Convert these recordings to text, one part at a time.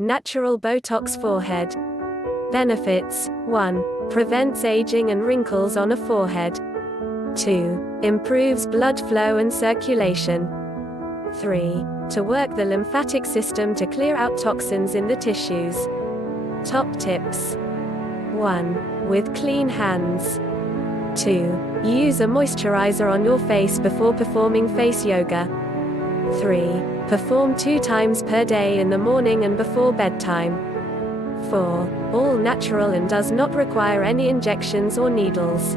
Natural Botox forehead. Benefits: 1. Prevents aging and wrinkles on a forehead. 2. Improves blood flow and circulation. 3. To work the lymphatic system to clear out toxins in the tissues. Top tips: 1. With clean hands. 2. Use a moisturizer on your face before performing face yoga. 3. Perform 2 times per day in the morning and before bedtime. 4. All natural and does not require any injections or needles.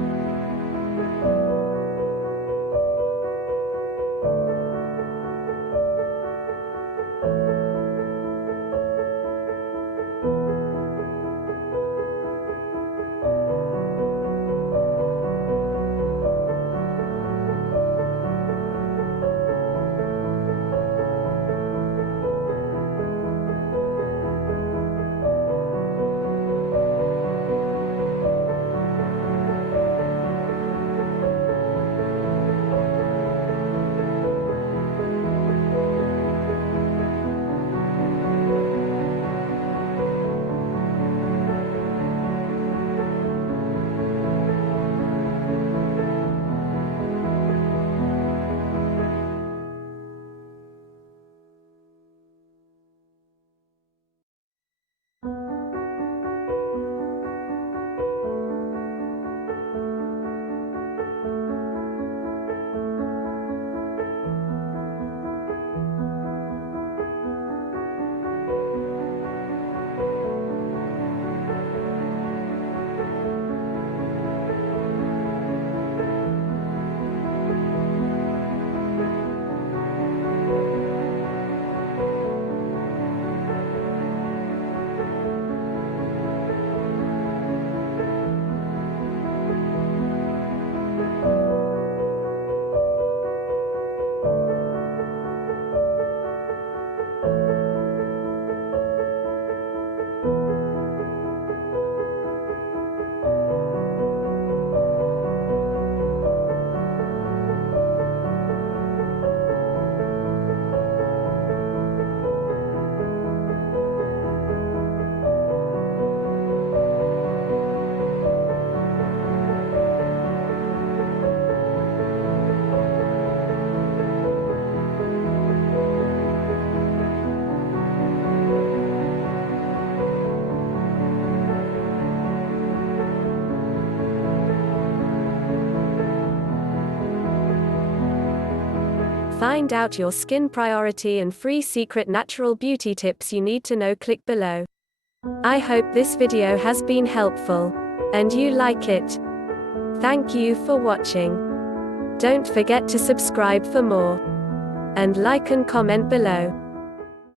Find out your skin priority and free secret natural beauty tips you need to know. Click below. I hope this video has been helpful and you like it. Thank you for watching. Don't forget to subscribe for more and like and comment below.